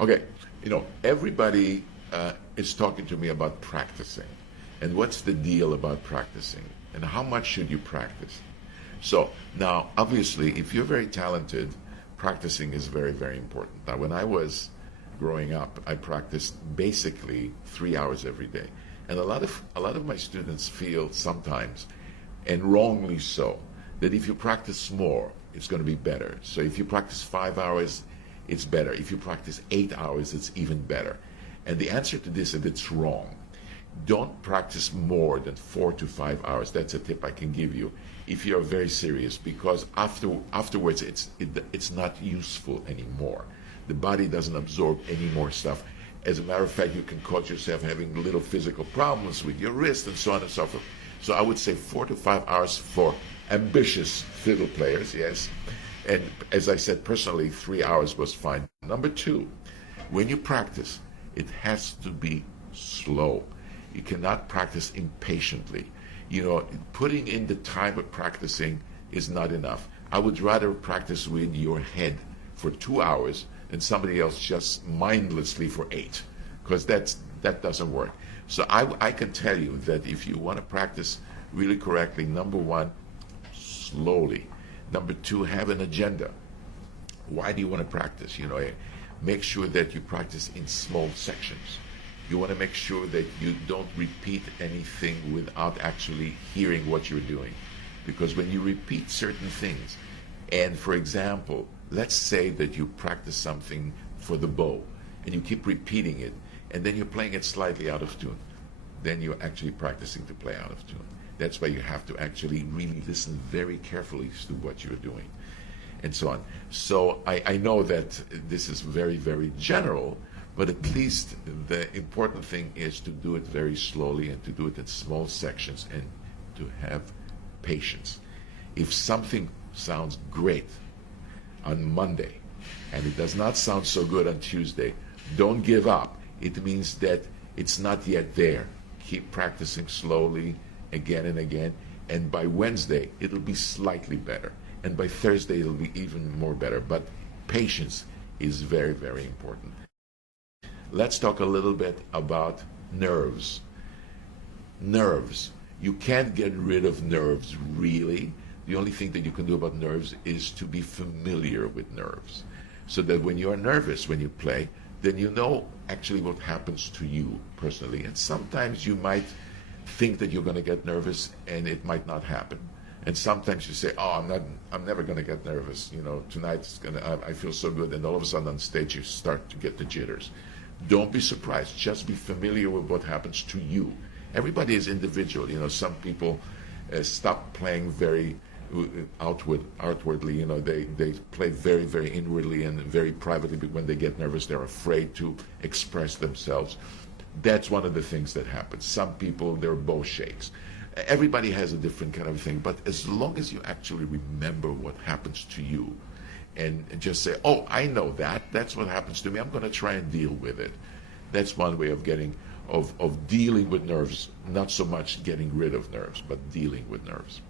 Okay, everybody is talking to me about practicing. And what's the deal about practicing? And how much should you practice? So now, obviously, if you're very talented, practicing is very, very important. Now, when I was growing up, I practiced basically 3 hours every day. And a lot of my students feel sometimes, and wrongly so, that if you practice more, it's going to be better. So if you practice 5 hours, it's better. If you practice 8 hours, it's even better. And the answer to this is it's wrong. Don't practice more than 4 to 5 hours. That's a tip I can give you if you're very serious, because afterwards it's not useful anymore. The body doesn't absorb any more stuff. As a matter of fact, you can cause yourself having little physical problems with your wrist and so on and so forth. So I would say 4 to 5 hours for ambitious fiddle players, yes. And as I said, personally, 3 hours was fine. Number two, when you practice, it has to be slow. You cannot practice impatiently. Putting in the time of practicing is not enough. I would rather practice with your head for 2 hours than somebody else just mindlessly for 8, because that doesn't work. So I can tell you that if you want to practice really correctly, number one, slowly. Number two, have an agenda. Why do you want to practice? Make sure that you practice in small sections. You want to make sure that you don't repeat anything without actually hearing what you're doing. Because when you repeat certain things, and for example, let's say that you practice something for the bow, and you keep repeating it, and then you're playing it slightly out of tune, then you're actually practicing to play out of tune. That's why you have to actually really listen very carefully to what you're doing, and so on. So I know that this is very, very general, but at least the important thing is to do it very slowly and to do it in small sections and to have patience. If something sounds great on Monday and it does not sound so good on Tuesday, don't give up. It means that it's not yet there. Keep practicing slowly again and again, and by Wednesday it'll be slightly better, and by Thursday it'll be even more better. But patience is very, very important. Let's talk a little bit about nerves. Nerves. You can't get rid of nerves, really. The only thing that you can do about nerves is to be familiar with nerves, so that when you're nervous when you play, then you know actually what happens to you personally. And sometimes you might think that you're going to get nervous and it might not happen. And sometimes you say, oh, I'm never going to get nervous. Tonight I feel so good. And all of a sudden on stage you start to get the jitters. Don't be surprised. Just be familiar with what happens to you. Everybody is individual. Some people stop playing very outwardly. They play very, very inwardly and very privately. But when they get nervous, they're afraid to express themselves. That's one of the things that happens. Some people, their bow shakes. Everybody has a different kind of thing. But as long as you actually remember what happens to you, and just say, oh, I know that. That's what happens to me. I'm going to try and deal with it. That's one way of dealing with nerves. Not so much getting rid of nerves, but dealing with nerves.